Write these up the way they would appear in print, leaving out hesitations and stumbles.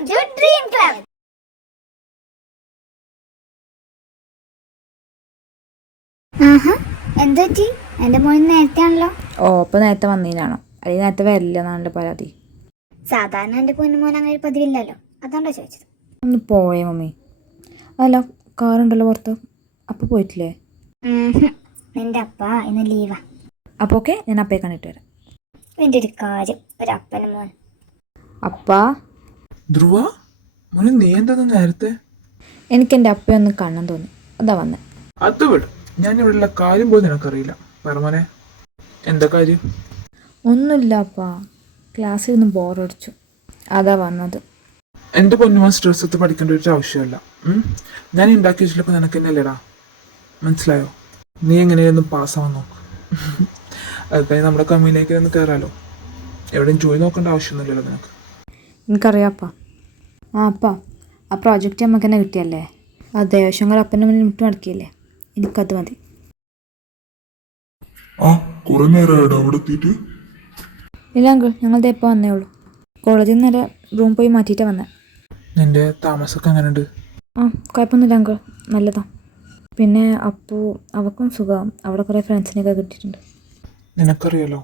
Welcome to dream club. എന്താ പറ്റി? എൻ്റെ മോൻ നേരത്തെ ആണല്ലോ. ഇപ്പം നേരത്തെ വന്നതിനാണോ? അല്ലെങ്കിൽ നേരത്തെ വരില്ല എന്നാണല്ലോ പരാതി. സാധാരണ എൻ്റെ പൊന്നുമോൻ അങ്ങനെ ഒരു പതിവില്ലല്ലോ, അതാണോ ചോദിച്ചത്. ഒന്ന് പോയേ മമ്മി. അല്ല, കാറുണ്ടല്ലോ പുറത്ത്. അപ്പം പോയിട്ടില്ലേ? നിൻ്റെ അപ്പ ഇന്ന് ലീവാ. അപ്പോൾ ഓക്കെ, ഞാൻ അപ്പയെ കണ്ടിട്ട് വരാം. എൻ്റെ ഒരു കാര്യം, ഒരു അപ്പനും മോൻ. അപ്പാ ധ്രുവ, മോനെ നീ എന്താ നേരത്തെ? എനിക്ക് എൻ്റെ അപ്പയെ ഒന്ന് കാണാൻ തോന്നി, അതാ വന്നേ. അത് വിടും, ഞാൻ ഇവിടെയുള്ള കാര്യം പോലും നിനക്കറിയില്ല. പറമോനെ, എന്താ കാര്യം? ഒന്നുമില്ല അപ്പാ, ക്ലാസ്സിൽ നിന്ന് ബോറടിച്ചു, അതാ വന്നത്. എൻ്റെ പൊന്നുമോൻ സ്ട്രെസ് എടുത്ത് പഠിക്കേണ്ട ഒരു ആവശ്യമല്ല. ഞാൻ ഉണ്ടാക്കി വെച്ചിട്ടപ്പോൾ നിനക്ക് തന്നെ അല്ലേടാ, മനസ്സിലായോ? നീ എങ്ങനെയൊന്നും പാസ്സാവാൻ നോക്ക്. അത് കഴിഞ്ഞ് നമ്മുടെ കമ്മിയിലേക്ക് ഒന്ന് കയറാലോ. എവിടെയും ജോലി നോക്കേണ്ട ആവശ്യമൊന്നുമില്ലല്ലോ നിനക്ക്. എനിക്കറിയാപ്പാ. അപ്പാ, ആ പ്രോജക്റ്റ് നമുക്ക് തന്നെ കിട്ടിയല്ലേ? ആ ദേവശങ്കർ അപ്പൻ്റെ മുന്നിൽ മുട്ട് നടക്കിയല്ലേ? എനിക്കത് മതി. കുറെ നേരമായിട്ടോ അവിടെ എത്തിയിട്ട്? ഇല്ല അങ്കിൾ, ഞങ്ങൾ എപ്പോൾ വന്നേ ഉള്ളൂ. കോളേജിൽ നിന്ന് നേരെ റൂം പോയി മാറ്റിയിട്ടാണ് വന്നത്. നിൻ്റെ താമസമൊക്കെ എങ്ങനെയുണ്ട്? കുഴപ്പമൊന്നുമില്ല അങ്കിൾ, നല്ലതാ. പിന്നെ അപ്പോൾ അവൾക്കും സുഖം, അവിടെ കുറേ ഫ്രണ്ട്സിനെയൊക്കെ കിട്ടിയിട്ടുണ്ട്. നിനക്കറിയാലോ,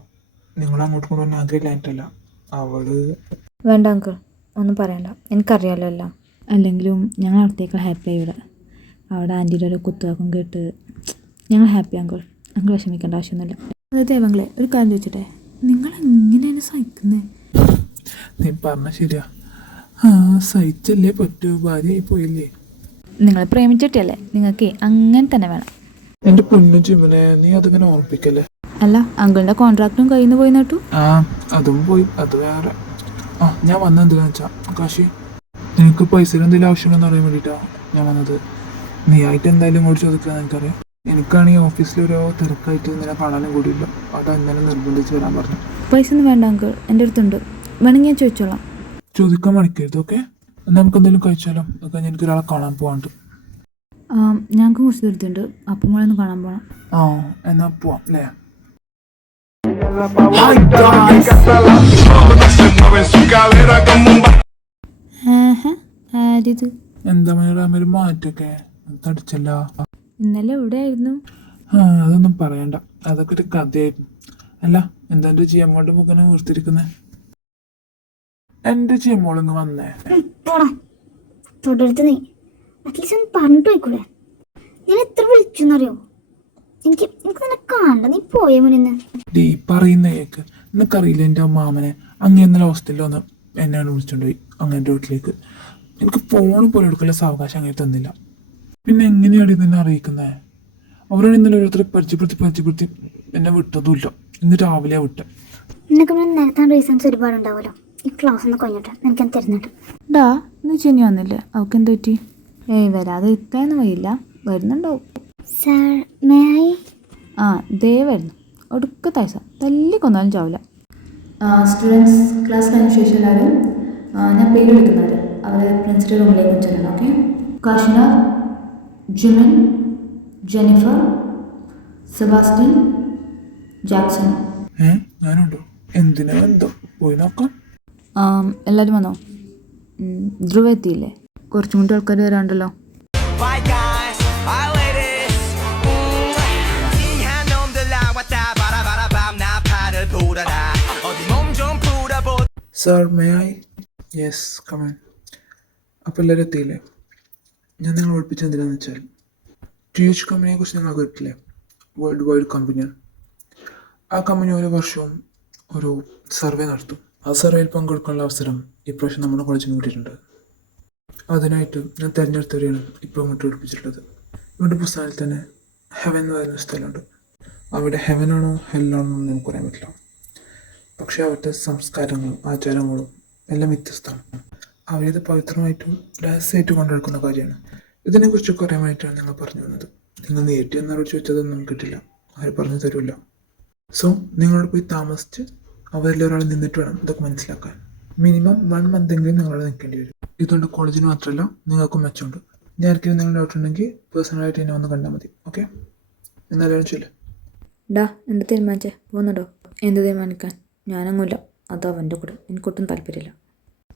നിങ്ങൾ അങ്ങോട്ട് കൊണ്ടുവന്ന ആഗ്രഹമില്ലായിട്ടല്ല. അവള് വേണ്ട അങ്കിൾ, ഒന്നും പറയണ്ട, എനിക്കറിയാലോ എല്ലാം. അല്ലെങ്കിലും ഞങ്ങൾ അടുത്തേക്കാൾ ഹാപ്പിയായി ഇവിടെ. അവിടെ ആൻറ്റിയുടെ ഒരു കുത്തുവാക്കും കേട്ട് ഞങ്ങൾ ഹാപ്പി അങ്കിൾ. അങ്കിൾ വിഷമിക്കേണ്ട ആവശ്യമൊന്നുമില്ല. അതെ ദേവങ്ങളെ, ഒരു കാര്യം ചോദിച്ചിട്ടെ, നിങ്ങൾ എങ്ങനെയാണ് സഹിക്കുന്നത്? നീ പറഞ്ഞ ശരിയാ. സഹിച്ചല്ലേ പറ്റൂ, ഭാര്യയായി പോയില്ലേ. നിങ്ങളെ പ്രേമിച്ചിട്ടല്ലേ, നിങ്ങൾക്ക് അങ്ങനെ തന്നെ വേണം. എൻ്റെ പൊന്നു ജീവനെ, നീ അതിങ്ങനെ ഓർപ്പിക്കല്ലേ. അല്ല, അങ്കിളിൻ്റെ കോൺട്രാക്റ്റും കയ്യിൽ നിന്ന് പോയി നട്ടു. അതും പോയി, അത് വേറെ. ഞാൻ വന്നത് എന്തിനാ വെച്ചാ, കാശി നിനക്ക് പൈസയിൽ എന്തെങ്കിലും ആവശ്യമുണ്ടെന്ന് അറിയാൻ വേണ്ടിയിട്ടാ ഞാൻ വന്നത്. നീ ആയിട്ട് എന്തായാലും ഇങ്ങോട്ട് ചോദിക്കാൻ എനിക്കറിയാം. എനിക്കാണെങ്കിൽ ഓഫീസിൽ ഓരോ തിരക്കായിട്ട് ഇന്നലെ കാണാനും കൂടിയില്ല. അത് ഇന്നലെ നിർബന്ധിച്ച് വരാൻ പറഞ്ഞു. പൈസ ഒന്നും വേണ്ട അങ്കിൾ, എൻ്റെ അടുത്തുണ്ട്, വേണമെങ്കിൽ ഞാൻ ചോദിച്ചോളാം. ചോദിക്കാൻ മടിക്കരുത്, ഓക്കെ? എന്നാൽ നമുക്ക് എന്തെങ്കിലും കഴിച്ചാലോ? അത് കഴിഞ്ഞ് എനിക്കൊരാളെ കാണാൻ പോകാണ്ട്. ഞങ്ങൾക്ക് കുറച്ച് ദൂരത്തുണ്ട്, അപ്പം കൂടെ ഒന്ന് കാണാൻ പോകണം. എന്നാ പോവാം അല്ലേ? ആരിത്? എന്താ ഒരു മാറ്റൊക്കെ തടിച്ചല്ല. ഇന്നലെ എവിടെ ആയിരുന്നു? അതൊന്നും പറയണ്ട, അതൊക്കെ ഒരു കഥയായിരുന്നു. അല്ല, എന്താ എൻ്റെ ജിയമ്മോളുടെ മുഖനെ വീർത്തിരിക്കുന്നത്? എൻ്റെ ജിയമ്മോളിങ്ങ് വന്നേ. തുടർത്ത് നീ അറ്റ്ലീസ്റ്റ് ഒന്ന് പറഞ്ഞിട്ട് പോയിക്കൂടെ? ഞാൻ എത്ര വിളിച്ചെന്നറിയോ? എനിക്ക് നിന്നെ കാണണ്ട, നീ പോയ മുന്നിന്ന്. ഡീ പറയുന്ന കേക്ക്, നിനക്കറിയില്ല എൻ്റെ മാമനെ അങ്ങ് ഇന്നലെ ഹോസ്റ്റലിൽ വന്ന് എന്നെയാണ് വിളിച്ചോണ്ടുപോയി അങ്ങനെ വീട്ടിലേക്ക്. എനിക്ക് ഫോൺ പോലും എടുക്കല സാവകാശം അങ്ങനെ തന്നില്ല. പിന്നെ എങ്ങനെയാണ് നിന്നെ അറിയിക്കുന്നത്? അവരോട് ഇന്നലെ ഓരോരുത്തരെ പരിചയപ്പെടുത്തി എന്നെ വിട്ടതുമില്ല. ഇന്ന് രാവിലെ വിട്ട. നിനക്ക് നിരത്താൻ റീസൺസ് ഒരുപാടുണ്ടാവുമല്ലോ. ഈ ക്ലാസ് ഒന്ന് കഴിഞ്ഞിട്ട് എനിക്കത് തരുന്നുണ്ട്. ഇന്ന് ചെന്നി വന്നില്ലേ? അവൾക്ക് എന്ത് പറ്റി? വരാതെ ഇത്രയൊന്നും വയ്യില്ല, വരുന്നുണ്ടാവും. Sir may I? ദേ വരുന്നു. ഒടുക്കത്തെ പൈസ തല്ലിക്കൊന്നാലും ചാവില്ല. സ്റ്റുഡൻസ് ക്ലാസ് കഴിഞ്ഞ ശേഷം എല്ലാവരും ഞാൻ പേര് വിളിക്കുന്നവർ അവരെ പ്രിൻസിപ്പൽ റൂമിലേക്ക് ചെല്ലണം. Okay? Kashina, Jimin, Jennifer, Sebastian, Jackson. ഞാനുണ്ടോ? എന്തിനാ എന്തോ പോയി നോക്കാം. എല്ലാവരും വന്നോ? ധ്രുവ എത്തിയില്ലേ? കുറച്ചും കൂടി ആൾക്കാർ വരാണ്ടല്ലോ. Sir may I? Yes, come in. അപ്പോൾ എല്ലാവരും എത്തിയില്ലേ? ഞാൻ നിങ്ങൾ ഒളിപ്പിച്ച എന്തിനാന്ന് വെച്ചാൽ, TH കമ്പനിയെ കുറിച്ച് നിങ്ങൾ കേട്ടില്ലേ? വേൾഡ് വൈഡ് കമ്പനിയാണ്. ആ കമ്പനി ഓരോ വർഷവും ഒരു സർവേ നടത്തും. ആ സർവേയിൽ പങ്കെടുക്കാനുള്ള അവസരം ഇപ്രാവശ്യം നമ്മുടെ കോളേജിൽ കിട്ടിയിട്ടുണ്ട്. അതിനായിട്ട് ഞാൻ തിരഞ്ഞെടുത്തവരെയാണ് ഇപ്പോൾ ഇങ്ങോട്ട് ഒളിപ്പിച്ചിട്ടുള്ളത്. ഇവരുടെ പുസ്തകത്തിൽ തന്നെ ഹെവൻ എന്ന് പറയുന്ന സ്ഥലമുണ്ട്. അവിടെ ഹെവനാണോ ഹെല്ലാണോ എന്ന് നമുക്ക് പറയാൻ പറ്റില്ല. പക്ഷേ അവരുടെ സംസ്കാരങ്ങളും ആചാരങ്ങളും എല്ലാം വ്യത്യസ്തമാണ്. അവരത് പവിത്രമായിട്ടും രഹസ്യമായിട്ട് കൊണ്ടെടുക്കുന്ന കാര്യമാണ്. ഇതിനെക്കുറിച്ചൊക്കെ അറിയാനായിട്ടാണ് ഞങ്ങൾ പറഞ്ഞു വന്നത്. നിങ്ങൾ നേരിട്ട് എന്നവരോട് ചോദിച്ചതൊന്നും നമുക്ക് കിട്ടില്ല, അവർ പറഞ്ഞു തരില്ല. സോ നിങ്ങളോട് പോയി താമസിച്ച് അവരിൽ ഒരാൾ നിന്നിട്ട് വേണം ഇതൊക്കെ മനസ്സിലാക്കാൻ. മിനിമം 1 മന്തെങ്കിലും നിങ്ങളോട് നിൽക്കേണ്ടി വരും. ഇതുകൊണ്ട് കോളേജിന് മാത്രമല്ല നിങ്ങൾക്കും മെച്ചമുണ്ട്. ഞാൻ ആർക്കെങ്കിലും നിങ്ങൾ ഡൗട്ട് ഉണ്ടെങ്കിൽ പേഴ്സണലായിട്ട് എന്നെ ഒന്ന് കണ്ടാൽ മതി. ഓക്കെ? എന്നാലും ചൊല്ലേ. എന്താ തീരുമാനിച്ചേ? പോകുന്നുണ്ടോ? എന്ത് തീരുമാനിക്കാൻ? ഞാനങ്ങൂല്ല, അത് അവൻ്റെ കൂടെ. എനിക്കൊട്ടും താല്പര്യമില്ല.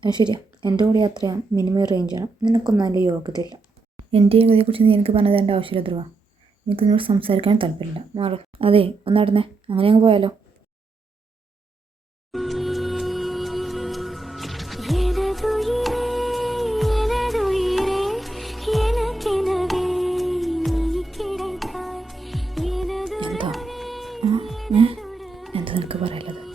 അത് ശരിയാ, എൻ്റെ കൂടെ യാത്ര ചെയ്യാൻ മിനിമം റേഞ്ച് വേണം. നിനക്കൊന്നും അതിൻ്റെ യോഗ്യതയില്ല. എൻ്റെ യോഗ്യതയെക്കുറിച്ച് നീ എനിക്ക് പറഞ്ഞു തരേണ്ട ആവശ്യമില്ല ധ്രുവ. എനിക്ക് നിന്നോട് സംസാരിക്കാൻ താല്പര്യമില്ല. മാറ്. അതെ, ഒന്ന് നടന്നേ. അങ്ങനെ അങ്ങ് പോയാലോ? എന്താ എന്താ നിനക്ക് പറയാനുള്ളത്?